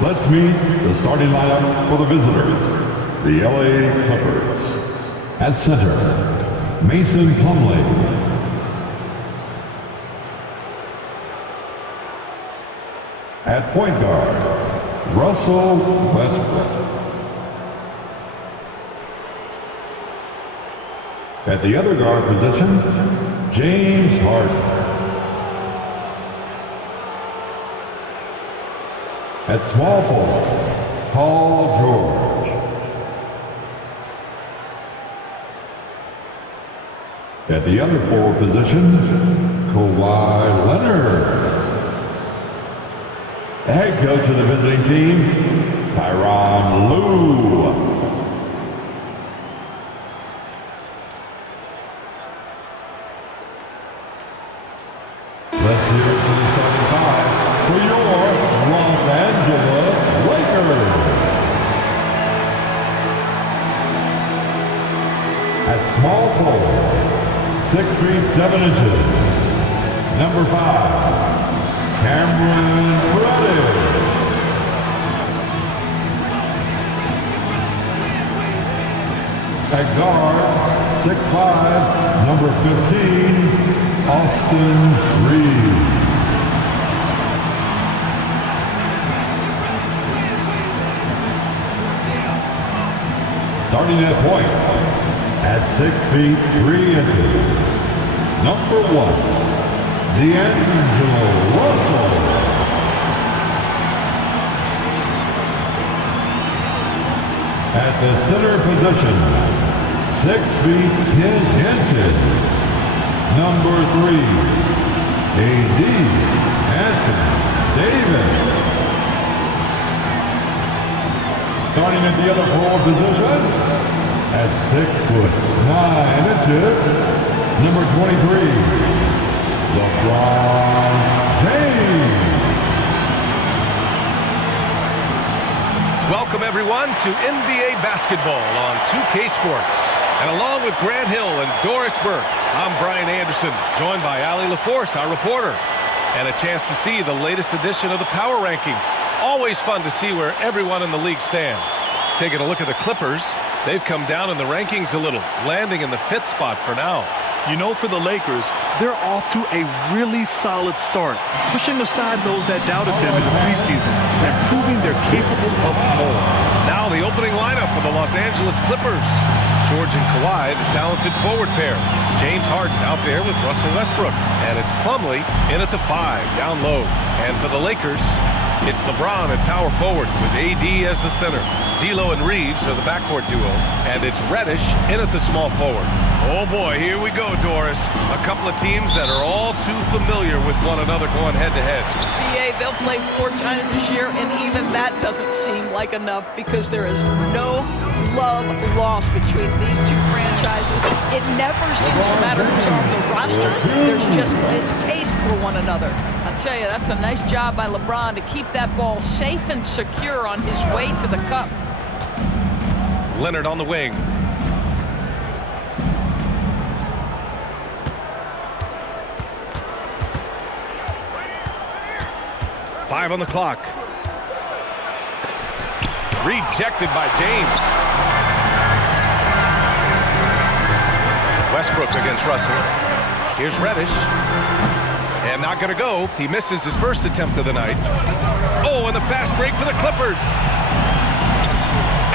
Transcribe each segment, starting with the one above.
Let's meet the starting lineup for the visitors, the LA Clippers. At center, Mason Plumlee. At point guard, Russell Westbrook. At the other guard position, James Harden. At small forward, Paul George. At the other forward position, Kawhi Leonard. The head coach of the visiting team, Tyronn Lue. Let's hear it for the starting five for your Los Angeles Lakers. At small forward, 6 feet 7 inches, number 5, Cameron Reddish. At guard, 6'5", number 15, Austin Reeves. Starting at point, at 6 feet 3 inches, number 1, D'Angelo Russell. At the center position, 6 feet 10 inches, number 3, A.D. Anthony Davis. Starting at the other forward position, at 6'9" number 23, LeBron James. Welcome everyone to NBA basketball on 2K Sports. And along with Grant Hill and Doris Burke, I'm Brian Anderson, joined by Allie LaForce, our reporter. And a chance to see the latest edition of the Power Rankings. Always fun to see where everyone in the league stands. Taking a look at the Clippers, they've come down in the rankings a little, landing in the 5th spot for now. You know, for the Lakers, they're off to a really solid start, pushing aside those that doubted them in the preseason and proving they're capable of more. Now the opening lineup for the Los Angeles Clippers. George and Kawhi, the talented forward pair. James Harden out there with Russell Westbrook. And it's Plumlee in at the 5, down low. And for the Lakers, it's LeBron at power forward with AD as the center. D'Lo and Reeves are the backcourt duo. And it's Reddish in at the small forward. Oh boy, here we go, Doris. A couple of teams that are all too familiar with one another going head-to-head. BA, they'll play 4 times this year, and even that doesn't seem like enough because there is no love lost between these two franchises. It never seems to matter who's on the roster. There's just distaste for one another. I'll tell you, that's a nice job by LeBron to keep that ball safe and secure on his way to the cup. Leonard on the wing. Five on the clock. Rejected by James. Westbrook against Russell. Here's Reddish. And not going to go. He misses his first attempt of the night. Oh, and the fast break for the Clippers.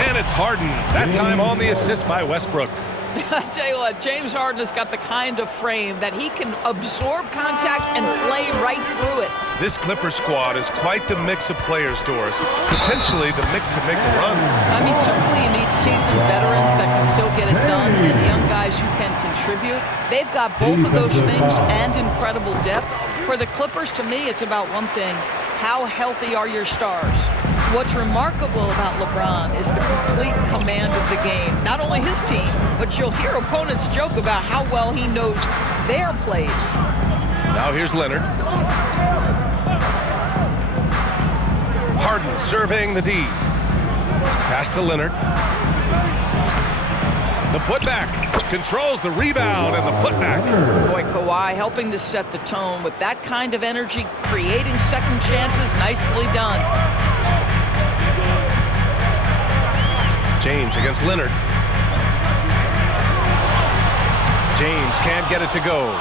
And it's Harden. That time on the assist by Westbrook. I tell you what, James Harden has got the kind of frame that he can absorb contact and play right through it. This Clipper squad is quite the mix of players, Doris. Potentially the mix to make a run. I mean, certainly you need seasoned veterans that can still get it done and young guys who can contribute. They've got both of those things and incredible depth. For the Clippers, to me, it's about one thing. How healthy are your stars? What's remarkable about LeBron is the complete command of the game. Not only his team, but you'll hear opponents joke about how well he knows their plays. Now here's Leonard. Harden surveying the D. Pass to Leonard. The putback. Controls the rebound and the putback. Boy, Kawhi helping to set the tone with that kind of energy, creating second chances. Nicely done. James against Leonard. James can't get it to go.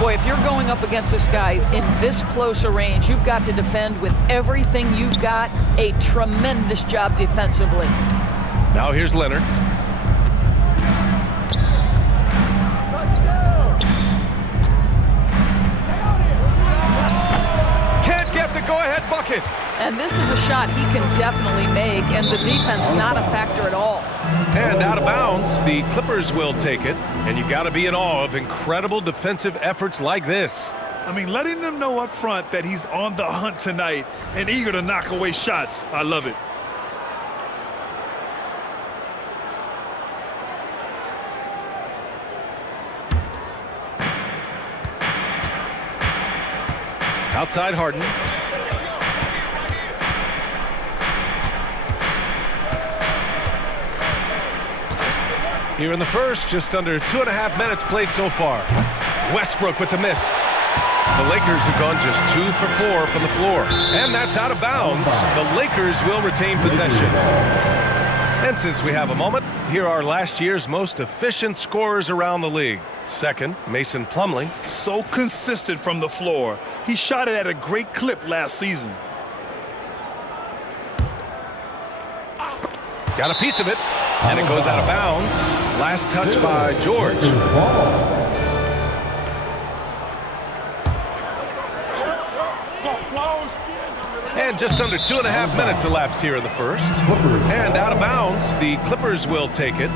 Boy, if you're going up against this guy in this close a range, you've got to defend with everything you've got. A tremendous job defensively. Now here's Leonard. Can't get the go-ahead bucket. And this is a shot he can definitely make, and the defense not a factor at all. And out of bounds, the Clippers will take it. And you got to be in awe of incredible defensive efforts like this. I mean, letting them know up front that he's on the hunt tonight and eager to knock away shots. I love it. Outside Harden. Here in the first, just under 2.5 minutes played so far. Westbrook with the miss. The Lakers have gone just 2 for 4 from the floor. And that's out of bounds. The Lakers will retain possession. And since we have a moment, here are last year's most efficient scorers around the league. Second, Mason Plumlee. So consistent from the floor. He shot it at a great clip last season. Got a piece of it, and it goes out of bounds. Last touch by George. And just under 2.5 minutes elapsed here in the first. And out of bounds, the Clippers will take it.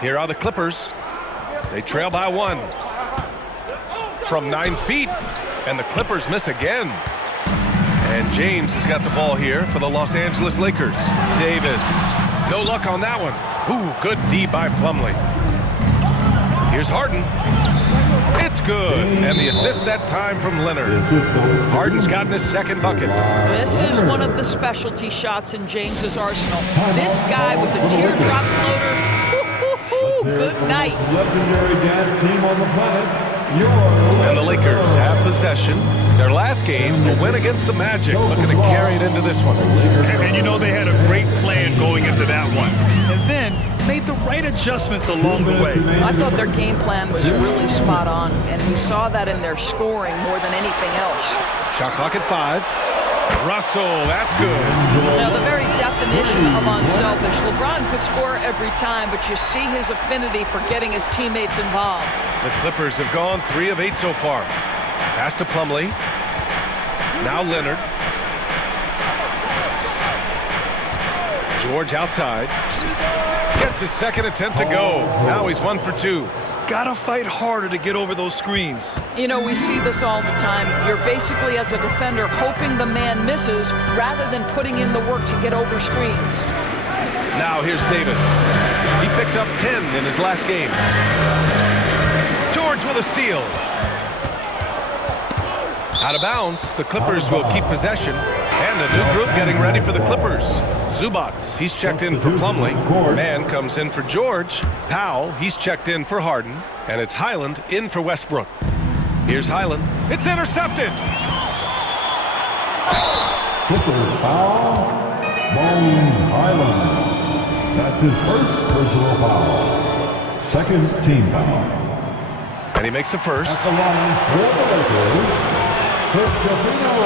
Here are the Clippers. They trail by 1. From 9 feet. And the Clippers miss again. And James has got the ball here for the Los Angeles Lakers. Davis. No luck on that one. Ooh, good D by Plumlee. Here's Harden. It's good. And the assist that time from Leonard. Harden's gotten his second bucket. This is one of the specialty shots in James's arsenal. This guy with the teardrop floater. Good night. Legendary dance team on the planet. And the Lakers have possession. Their last game, a win against the Magic, looking to carry it into this one. And you know they had a great plan going into that one. And then made the right adjustments along the way. I thought their game plan was really spot on, and we saw that in their scoring more than anything else. Shot clock at 5. Russell, that's good. Now, the very definition of unselfish. LeBron could score every time, but you see his affinity for getting his teammates involved. The Clippers have gone 3 of 8 so far. Pass to Plumlee. Now Leonard. George outside. Gets his second attempt to go. Now he's 1 for 2. Gotta fight harder to get over those screens. You know, we see this all the time. You're basically, as a defender, hoping the man misses rather than putting in the work to get over screens. Now here's Davis. He picked up 10 in his last game. George with a steal. Out of bounds, the Clippers will keep possession. And a new group getting ready for the Clippers. Zubac, he's checked in for Plumlee. Man comes in for George. Powell, he's checked in for Harden. And it's Highland in for Westbrook. Here's Highland. It's intercepted. Clippers foul. Bones Highland. That's his first personal foul. Second team foul. And he makes a first. At the line for the Lakers, Chris Shafino.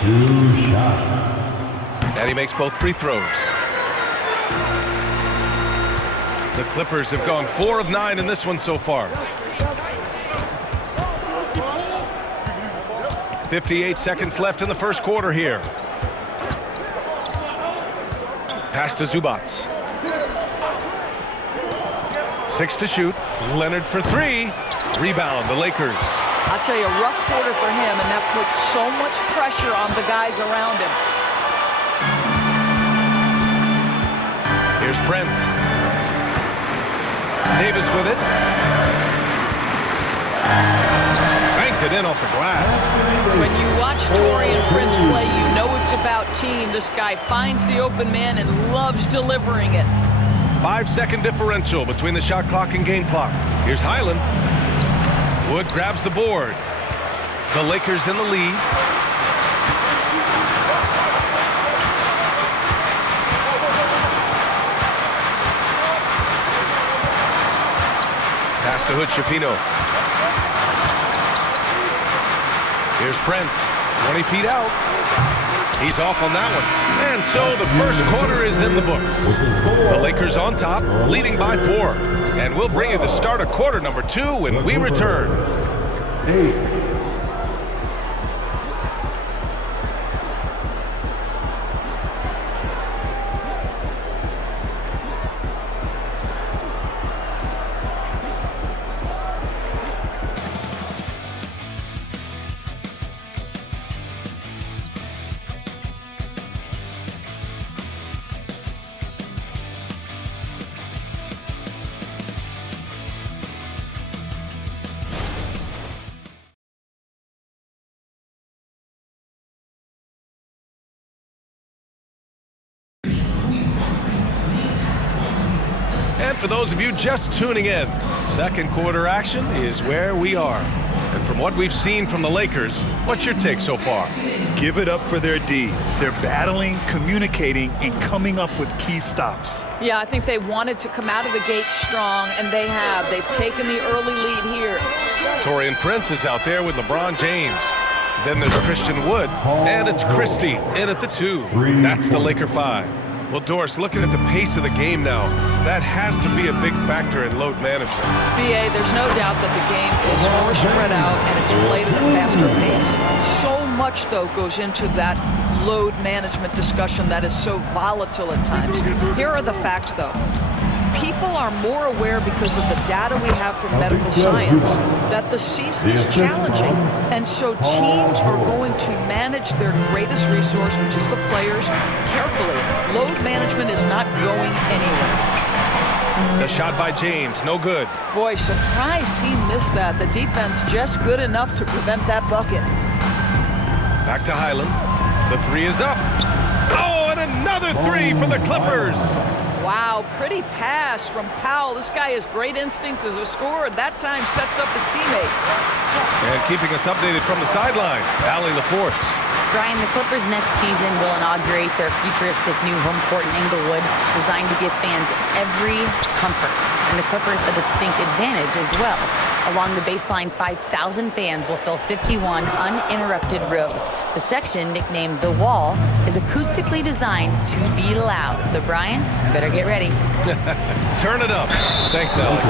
2 shots. And he makes both free throws. The Clippers have gone 4 of 9 in this one so far. 58 seconds left in the first quarter here. Pass to Zubac. 6 to shoot. Leonard for 3. Rebound, the Lakers. I'll tell you, a rough quarter for him, and that puts so much pressure on the guys around him. Here's Prince. Davis with it. Banked it in off the glass. When you watch Taurean Prince play, you know it's about team. This guy finds the open man and loves delivering it. 5-second differential between the shot clock and game clock. Here's Highland. Wood grabs the board. The Lakers in the lead. Pass to Hood Schifino. Here's Prince, 20 feet out. He's off on that one. And so the first quarter is in the books. The Lakers on top, leading by 4. And we'll bring you the start of quarter number 2 when we return. 8. And for those of you just tuning in, second quarter action is where we are. And from what we've seen from the Lakers, what's your take so far? Give it up for their D. They're battling, communicating, and coming up with key stops. Yeah, I think they wanted to come out of the gate strong, and they have. They've taken the early lead here. Taurean Prince is out there with LeBron James. Then there's Christian Wood, and it's Christie in at the 2. That's the Laker 5. Well, Doris, looking at the pace of the game now, that has to be a big factor in load management. BA, there's no doubt that the game is more spread out and it's played at a faster pace. So much, though, goes into that load management discussion that is so volatile at times. Here are the facts, though. People are more aware because of the data we have from medical science that the season is challenging. And so teams are going to manage their greatest resource, which is the players, carefully. Load management is not going anywhere. The shot by James, no good. Boy, surprised he missed that. The defense just good enough to prevent that bucket. Back to Highland. The 3 is up. Oh, and another 3 for the Clippers. Wow, pretty pass from Powell. This guy has great instincts as a scorer. That time sets up his teammate. And keeping us updated from the sideline, Allie LaForce. Brian, the Clippers next season will inaugurate their futuristic new home court in Inglewood, designed to give fans every comfort. And the Clippers a distinct advantage as well. Along the baseline, 5,000 fans will fill 51 uninterrupted rows. The section, nicknamed The Wall, is acoustically designed to be loud. So, Brian, you better get ready. Turn it up. Thanks, Allie.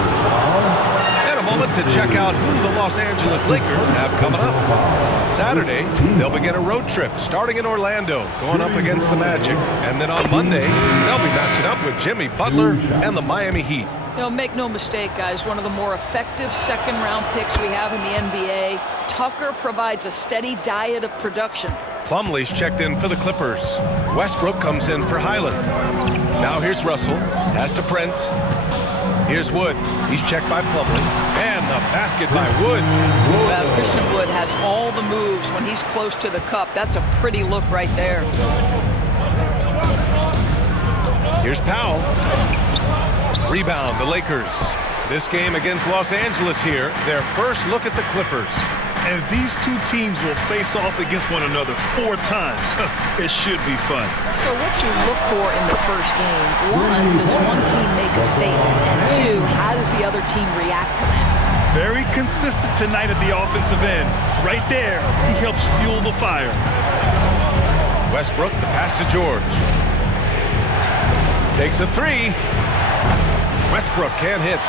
And a moment to check out who the Los Angeles Lakers have coming up. On Saturday, they'll begin a road trip starting in Orlando, going up against the Magic. And then on Monday, they'll be matching up with Jimmy Butler and the Miami Heat. Make no mistake, guys, one of the more effective second-round picks we have in the NBA. Tucker provides a steady diet of production. Plumlee's checked in for the Clippers. Westbrook comes in for Highland. Now here's Russell. Pass to Prince. Here's Wood. He's checked by Plumlee. And the basket by Wood. Christian Wood has all the moves when he's close to the cup. That's a pretty look right there. Here's Powell. Rebound, the Lakers. This game against Los Angeles here, their first look at the Clippers. And these two teams will face off against one another 4 times. It should be fun. So what you look for in the first game, 1, does one team make a statement? And 2, how does the other team react to that? Very consistent tonight at the offensive end. Right there, he helps fuel the fire. Westbrook, the pass to George. Takes a 3. Westbrook can't hit.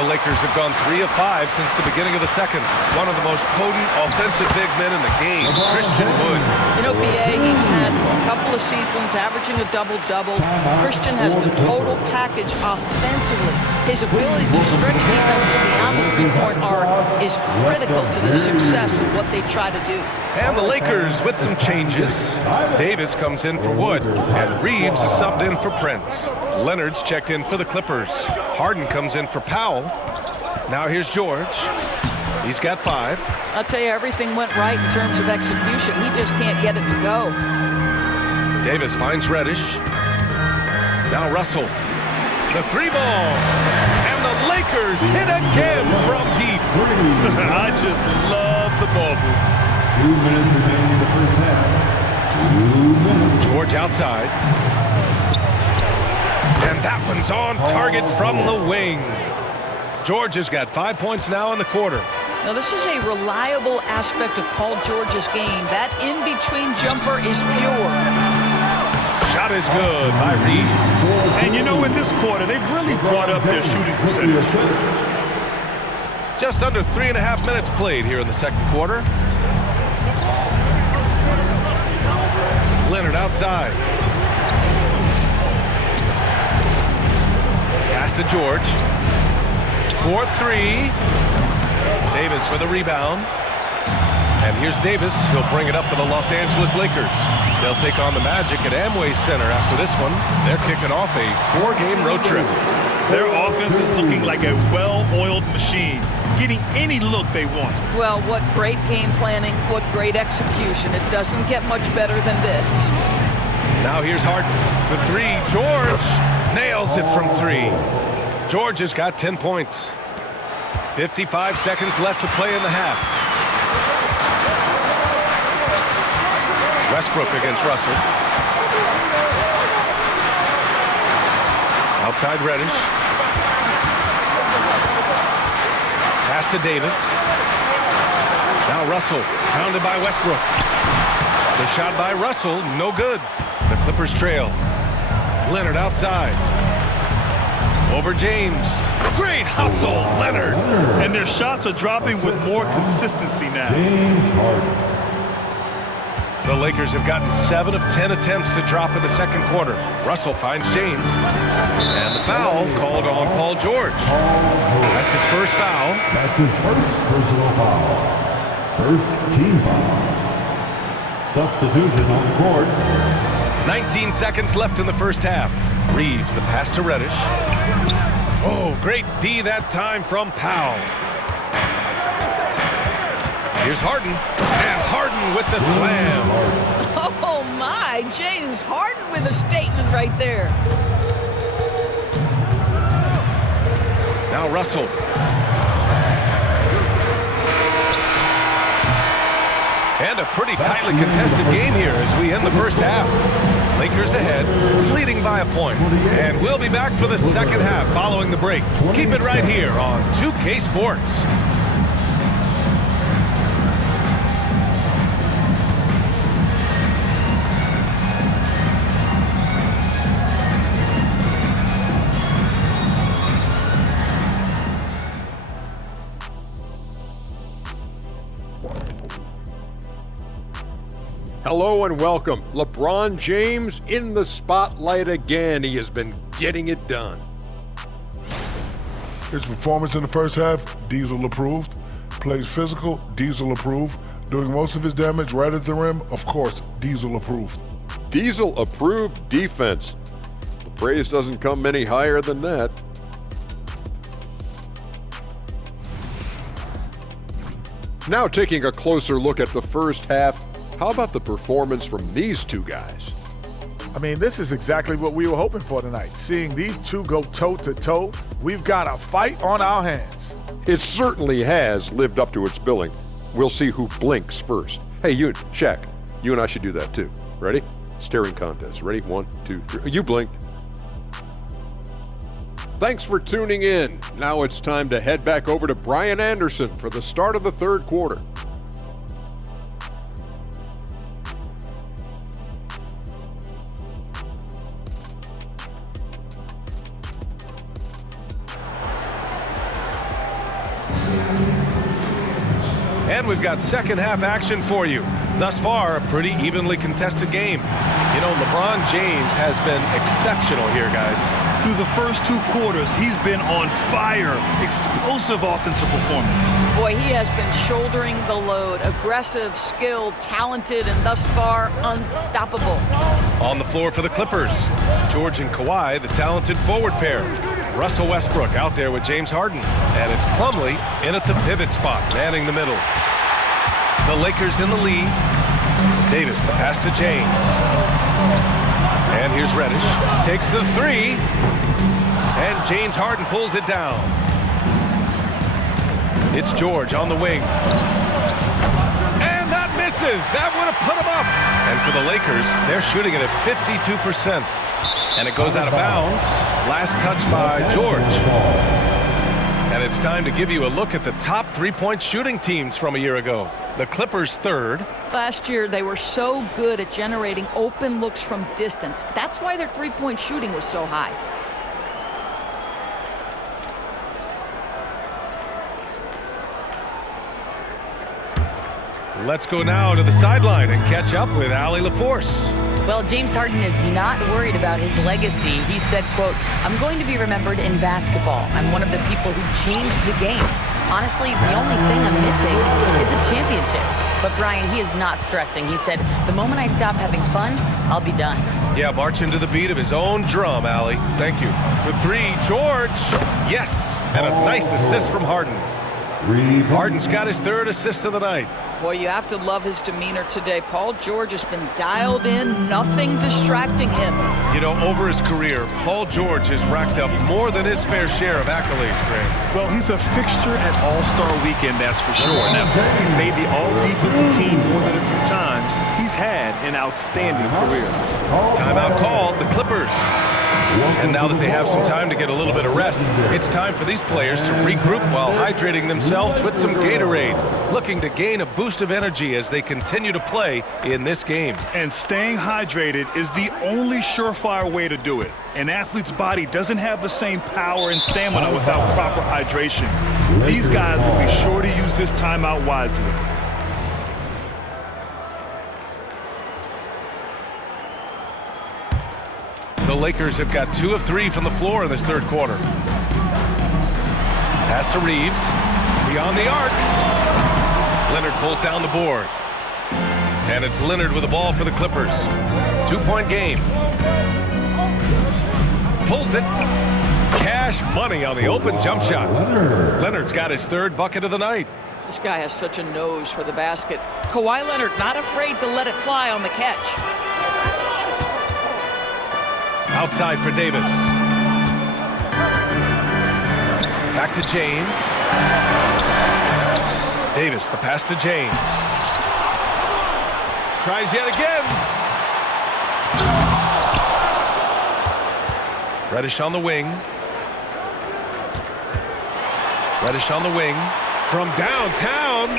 The Lakers have gone 3 of 5 since the beginning of the second. One of the most potent offensive big men in the game, Christian Wood. You know, BA, he's had a couple of seasons averaging a double-double. Christian has the total package offensively. His ability to stretch defensively beyond the three-point arc is critical to the success of what they try to do. And the Lakers with some changes. Davis comes in for Wood, and Reeves is subbed in for Prince. Leonard's checked in for the Clippers. Harden comes in for Powell. Now here's George. He's got 5. I'll tell you, everything went right in terms of execution. He just can't get it to go. Davis finds Reddish. Now Russell. The 3-ball. And the Lakers hit again from deep. I just love the ball movement. 2 minutes remaining in the first half. 2 minutes. George outside. And that one's on target from the wing. George has got 5 points now in the quarter. Now, this is a reliable aspect of Paul George's game. That in-between jumper is pure. Shot is good by Reeves. And you know, in this quarter, they've really brought up their shooting percentage. Just under 3.5 minutes played here in the second quarter. Leonard outside. Pass to George. 4-3. Davis for the rebound. And here's Davis. He'll bring it up for the Los Angeles Lakers. They'll take on the Magic at Amway Center after this one. They're kicking off a 4-game road trip. Their offense is looking like a well-oiled machine, getting any look they want. Well, what great game planning, what great execution. It doesn't get much better than this. Now here's Harden for 3. George nails it from 3. George has got 10 points. 55 seconds left to play in the half. Westbrook against Russell. Outside Reddish. Pass to Davis. Now Russell, pounded by Westbrook. The shot by Russell, no good. The Clippers trail. Leonard outside. Over James. Great hustle, Leonard. And their shots are dropping with more consistency now. James Harden. The Lakers have gotten 7 of 10 attempts to drop in the second quarter. Russell finds James. And the foul called on Paul George. That's his first foul. That's his first personal foul. First team foul. Substitution on the court. 19 seconds left in the first half. Reeves, the pass to Reddish. Oh, great D that time from Powell. Here's Harden. And Harden with the slam. Oh, my. James Harden with a statement right there. Now Russell. And a pretty tightly contested game here as we end the first half. Lakers ahead, leading by a point. And we'll be back for the second half following the break. Keep it right here on 2K Sports. Hello and welcome. LeBron James in the spotlight again. He has been getting it done. His performance in the first half, Diesel approved. Plays physical, Diesel approved. Doing most of his damage right at the rim, of course, Diesel approved. Diesel approved defense. The praise doesn't come any higher than that. Now taking a closer look at the first half, how about the performance from these two guys? I mean, this is exactly what we were hoping for tonight. Seeing these two go toe-to-toe, we've got a fight on our hands. It certainly has lived up to its billing. We'll see who blinks first. Hey, you, Shaq, you and I should do that too. Ready? Staring contest. Ready? 1, 2, 3. You blinked. Thanks for tuning in. Now it's time to head back over to Brian Anderson for the start of the third quarter. And we've got second half action for you. Thus far, a pretty evenly contested game. You know, LeBron James has been exceptional here, guys. Through the first 2 quarters, he's been on fire. Explosive offensive performance. Boy, he has been shouldering the load. Aggressive, skilled, talented, and thus far, unstoppable. On the floor for the Clippers, George and Kawhi, the talented forward pair. Russell Westbrook out there with James Harden. And it's Plumlee in at the pivot spot, manning the middle. The Lakers in the lead. Davis, the pass to James. And here's Reddish. Takes the three. And James Harden pulls it down. It's George on the wing. And that misses. That would have put him up. And for the Lakers, they're shooting it at 52%. And it goes out of bounds. Last touch by George. And it's time to give you a look at the top three-point shooting teams from a year ago. The Clippers third. Last year, they were so good at generating open looks from distance. That's why their three-point shooting was so high. Let's go now to the sideline and catch up with Allie LaForce. Well, James Harden is not worried about his legacy. He said, quote, "I'm going to be remembered in basketball. I'm one of the people who changed the game. Honestly, the only thing I'm missing is a championship." But Brian, he is not stressing. He said, "The moment I stop having fun, I'll be done." Yeah, marching to the beat of his own drum, Allie. Thank you. For three, George. Yes, and a nice assist from Harden. Harden's got his third assist of the night. Boy, you have to love his demeanor today. Paul George has been dialed in, nothing distracting him. You know, over his career, Paul George has racked up more than his fair share of accolades, Greg. Well, he's a fixture at All-Star Weekend, that's for sure. Now, he's made the All-Defensive team more than a few times. He's had an outstanding career. Timeout called, the Clippers. And now that they have some time to get a little bit of rest, it's time for these players to regroup while hydrating themselves with some Gatorade, looking to gain a boost of energy as they continue to play in this game. And staying hydrated is the only surefire way to do it. An athlete's body doesn't have the same power and stamina without proper hydration. These guys will be sure to use this timeout wisely. The Lakers have got 2 of 3 from the floor in this third quarter. Pass to Reeves. Beyond the arc. Leonard pulls down the board. And it's Leonard with the ball for the Clippers. 2-point game. Pulls it. Cash money on the open jump shot. Leonard's got his third bucket of the night. This guy has such a nose for the basket. Kawhi Leonard not afraid to let it fly on the catch. Outside for Davis. Back to James. Davis, the pass to James. Tries yet again. Reddish on the wing. Reddish on the wing. From downtown.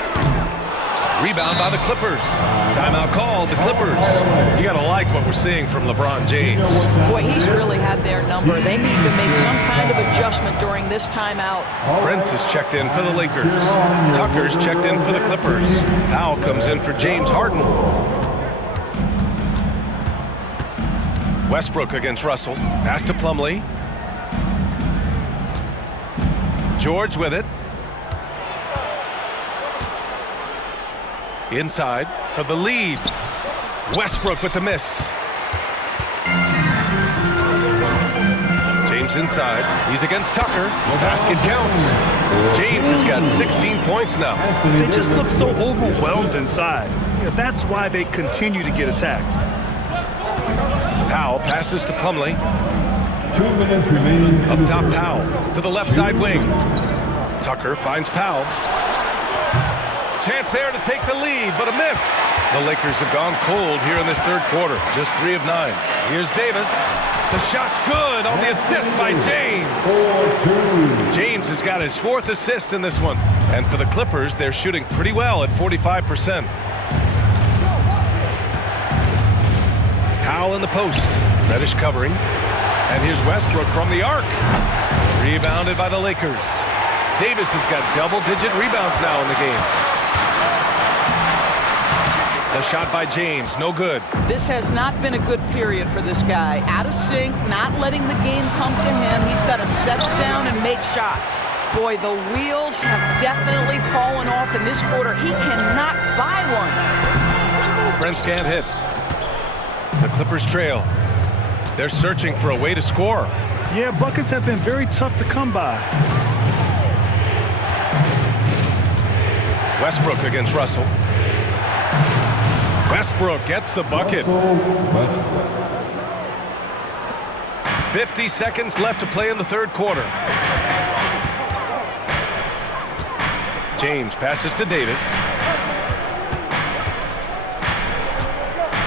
Rebound by the Clippers. Timeout called, the Clippers. You got to like what we're seeing from LeBron James. Boy, he's really had their number. They need to make some kind of adjustment during this timeout. Prince is checked in for the Lakers. Tucker's checked in for the Clippers. Powell comes in for James Harden. Westbrook against Russell. Pass to Plumlee. George with it. Inside for the lead. Westbrook with the miss. James inside. He's against Tucker. Basket counts. James has got 16 points now. They just look so overwhelmed inside. That's why they continue to get attacked. Powell passes to Plumlee. 2 minutes remaining. Up top, Powell to the left side wing. Tucker finds Powell. Chance there to take the lead, but a miss. The Lakers have gone cold here in this third quarter. Just 3 of 9. Here's Davis. The shot's good on the assist by James. 4-2. James has got his 4th assist in this one. And for the Clippers, they're shooting pretty well at 45%. Powell in the post. Reddish covering. And here's Westbrook from the arc. Rebounded by the Lakers. Davis has got double-digit rebounds now in the game. The shot by James, no good. This has not been a good period for this guy. Out of sync, not letting the game come to him. He's got to settle down and make shots. Boy, the wheels have definitely fallen off in this quarter. He cannot buy one. Prince can't hit. The Clippers trail. They're searching for a way to score. Yeah, buckets have been very tough to come by. Westbrook against Russell. Westbrook gets the bucket. 50 seconds left to play in the third quarter. James passes to Davis.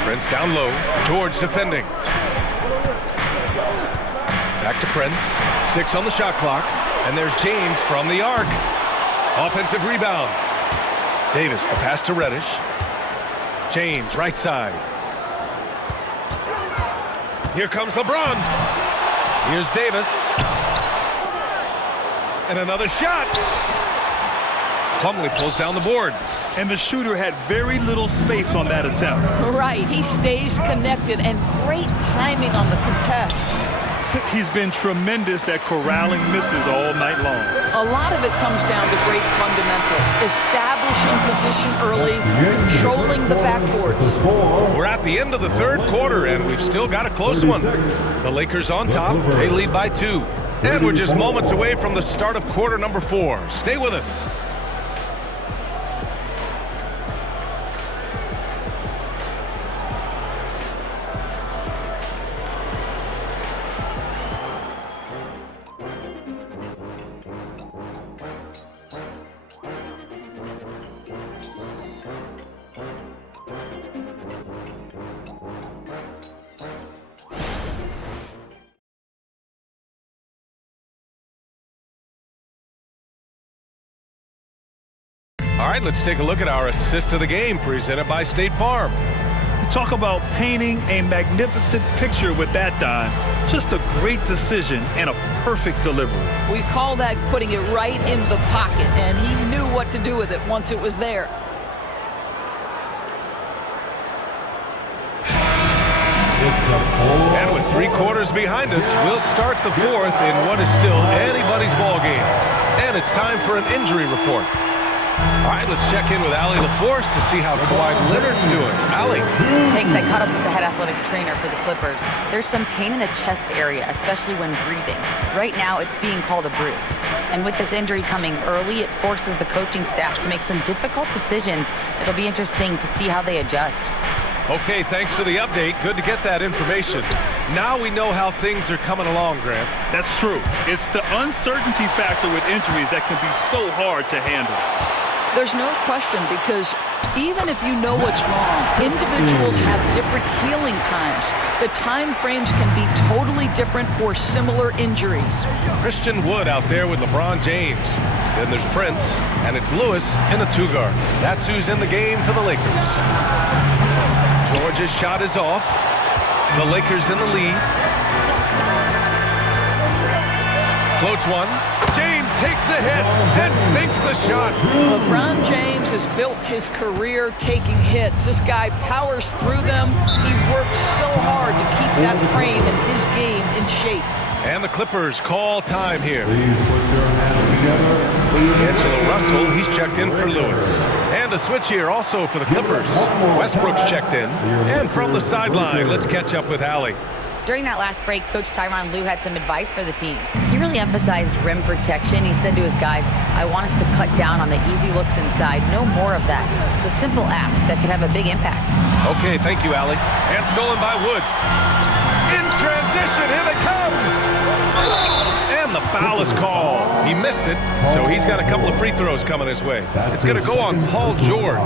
Prince down low. George defending. Back to Prince. 6 on the shot clock. And there's James from the arc. Offensive rebound. Davis, the pass to Reddish. James, right side. Here comes LeBron. Here's Davis. And another shot. Plumlee pulls down the board. And the shooter had very little space on that attempt. Right, he stays connected and great timing on the contest. He's been tremendous at corralling misses all night long. A lot of it comes down to great fundamentals. Establishing position early, controlling the backboards. We're at the end of the third quarter, and we've still got a close one. The Lakers on top. They lead by 2. And we're just moments away from the start of quarter number 4. Stay with us. All right, let's take a look at our assist of the game presented by State Farm. Talk about painting a magnificent picture with that, Don. Just a great decision and a perfect delivery. We call that putting it right in the pocket, and he knew what to do with it once it was there. And with 3 quarters behind us, we'll start the 4th in what is still anybody's ball game. And it's time for an injury report. All right, let's check in with Allie LaForce to see how Kawhi Leonard's doing. Allie. Thanks. I caught up with the head athletic trainer for the Clippers. There's some pain in the chest area, especially when breathing. Right now, it's being called a bruise. And with this injury coming early, it forces the coaching staff to make some difficult decisions. It'll be interesting to see how they adjust. Okay, thanks for the update. Good to get that information. Now we know how things are coming along, Grant. That's true. It's the uncertainty factor with injuries that can be so hard to handle. There's no question, because even if you know what's wrong, individuals have different healing times. The time frames can be totally different for similar injuries. Christian Wood out there with LeBron James. Then there's Prince, and it's Lewis in a 2-guard. That's who's in the game for the Lakers. George's shot is off. The Lakers in the lead. Floats one. James takes the hit and sinks the shot. LeBron James has built his career taking hits. This guy powers through them. He works so hard to keep that frame and his game in shape. And the Clippers call time here. Please put your hands together. D'Angelo Russell, he's checked in for Lewis. And a switch here also for the Clippers. Westbrook's checked in. And from the sideline, let's catch up with Allie. During that last break, Coach Tyronn Lue had some advice for the team. He really emphasized rim protection. He said to his guys, I want us to cut down on the easy looks inside. No more of that. It's a simple ask that could have a big impact. Okay, thank you, Allie. And stolen by Wood. In transition, here they come. And the foul is called. He missed it, so he's got a couple of free throws coming his way. It's going to go on Paul George.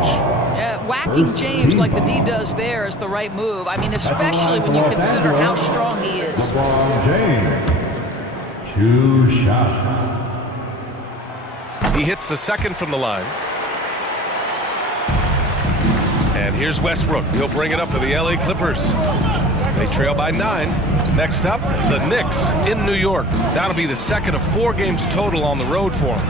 Whacking James like the D does there is the right move. I mean, especially when you consider how strong he is. LeBron James. 2 shots. He hits the second from the line. And here's Westbrook. He'll bring it up for the LA Clippers. They trail by 9. Next up, the Knicks in New York. That'll be the second of 4 games total on the road for them.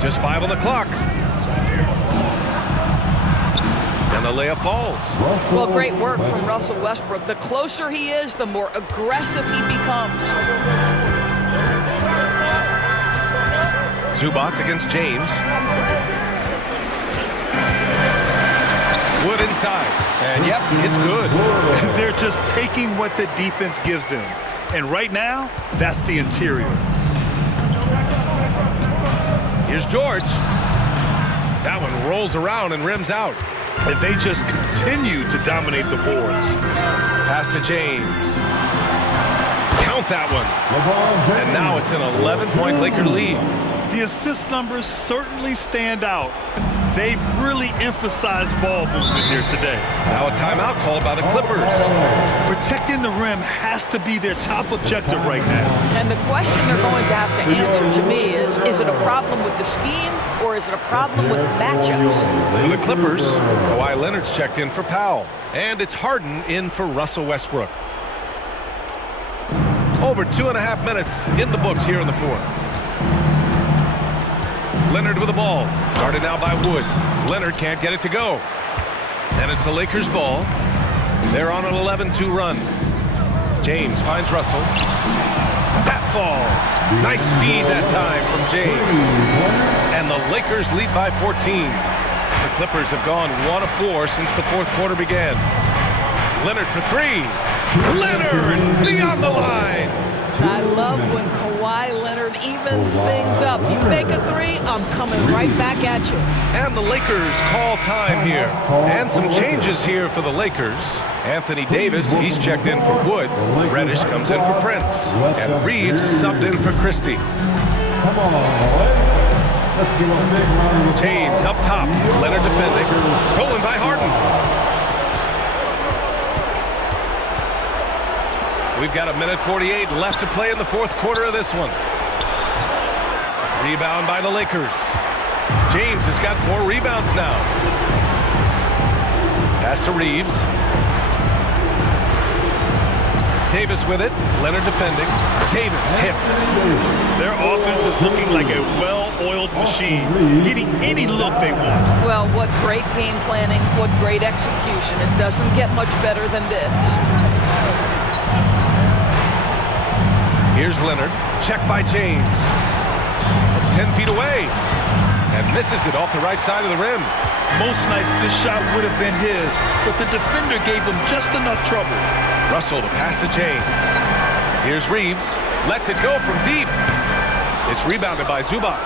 Just 5 on the clock. And the layup falls. Well, great work from Russell Westbrook. The closer he is, the more aggressive he becomes. Zubac against James. Wood inside. And yep, it's good. They're just taking what the defense gives them. And right now, that's the interior. Here's George. That one rolls around and rims out. And they just continue to dominate the boards. Pass to James. Count that one. And now it's an 11-point Laker lead. The assist numbers certainly stand out. They've really emphasized ball movement here today. Now a timeout called by the Clippers. Protecting the rim has to be their top objective right now. And the question they're going to have to answer to me is it a problem with the scheme or is it a problem with matchups? For the Clippers, Kawhi Leonard's checked in for Powell. And it's Harden in for Russell Westbrook. Over 2.5 minutes in the books here in the fourth. Leonard with the ball. Guarded now by Wood. Leonard can't get it to go. And it's the Lakers' ball. They're on an 11-2 run. James finds Russell. That falls. Nice feed that time from James. And the Lakers lead by 14. The Clippers have gone 1 of 4 since the fourth quarter began. Leonard for three. Leonard beyond the line. I love when Kawhi Leonard evens things up. You make a three, I'm coming right back at you. And the Lakers call time here. And some changes here for the Lakers. Anthony Davis, he's checked in for Wood. Reddish comes in for Prince. And Reeves is subbed in for Christie. Come on, let's give a big round of applause. James up top. Leonard defending. Stolen by Harden. We've got 1:48 left to play in the fourth quarter of this one. Rebound by the Lakers. James has got 4 rebounds now. Pass to Reeves. Davis with it. Leonard defending. Davis hits. Their offense is looking like a well-oiled machine, getting any look they want. Well, what great game planning, what great execution. It doesn't get much better than this. Here's Leonard. Check by James. From 10 feet away. And misses it off the right side of the rim. Most nights this shot would have been his, but the defender gave him just enough trouble. Russell to pass to James. Here's Reeves. Lets it go from deep. It's rebounded by Zubac.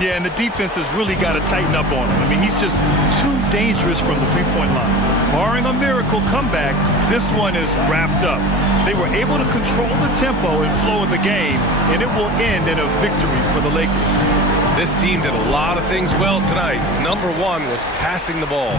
Yeah, and the defense has really got to tighten up on him. I mean, he's just too dangerous from the three-point line. Barring a miracle comeback, this one is wrapped up. They were able to control the tempo and flow of the game, and it will end in a victory for the Lakers. This team did a lot of things well tonight. Number one was passing the ball.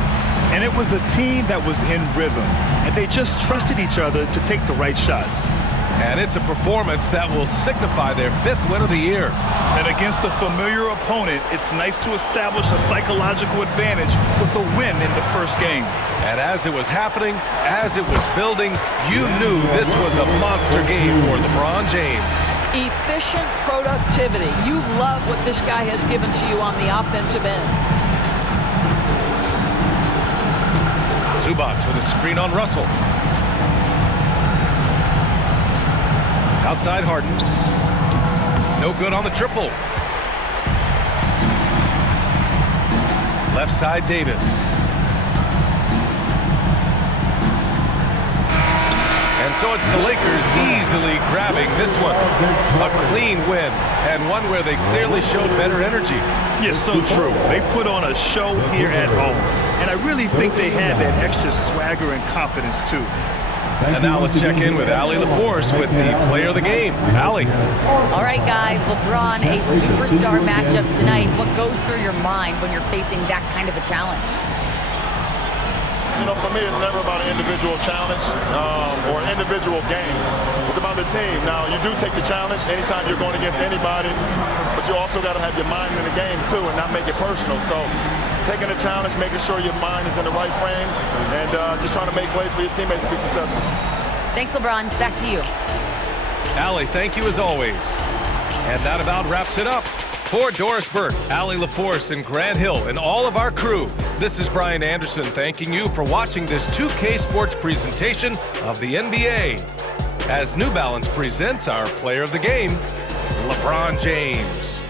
And it was a team that was in rhythm, and they just trusted each other to take the right shots. And it's a performance that will signify their 5th win of the year. And against a familiar opponent, it's nice to establish a psychological advantage with a win in the first game. And as it was happening, as it was building, you knew this was a monster game for LeBron James. Efficient productivity. You love what this guy has given to you on the offensive end. Zubac with a screen on Russell. Outside Harden. No good on the triple. Left side Davis. And so it's the Lakers easily grabbing this one. A clean win, and one where they clearly showed better energy. Yes, so true. They put on a show here at home, and I really think they had that extra swagger and confidence too. And now let's check in with Allie LaForce with the player of the game. Allie. All right, guys, LeBron, a superstar matchup tonight. What goes through your mind when you're facing that kind of a challenge? You know, for me, it's never about an individual challenge or an individual game. It's about the team. Now, you do take the challenge anytime you're going against anybody, but you also got to have your mind in the game, too, and not make it personal. So taking the challenge, making sure your mind is in the right frame, and just trying to make plays for your teammates to be successful. Thanks, LeBron. Back to you. Allie, thank you as always. And that about wraps it up. For Doris Burke, Allie LaForce, and Grant Hill, and all of our crew, this is Brian Anderson thanking you for watching this 2K Sports presentation of the NBA. As New Balance presents our player of the game, LeBron James.